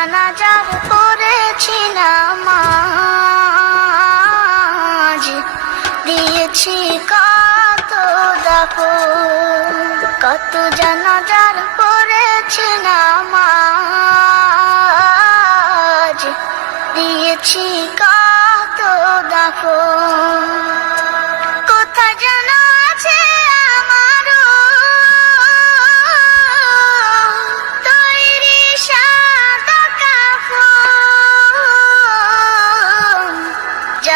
জানাজা পড়েছিলাম আজ দিয়েছি কত দেখো কত জানাজার পড়েছিলাম আজ দিয়েছি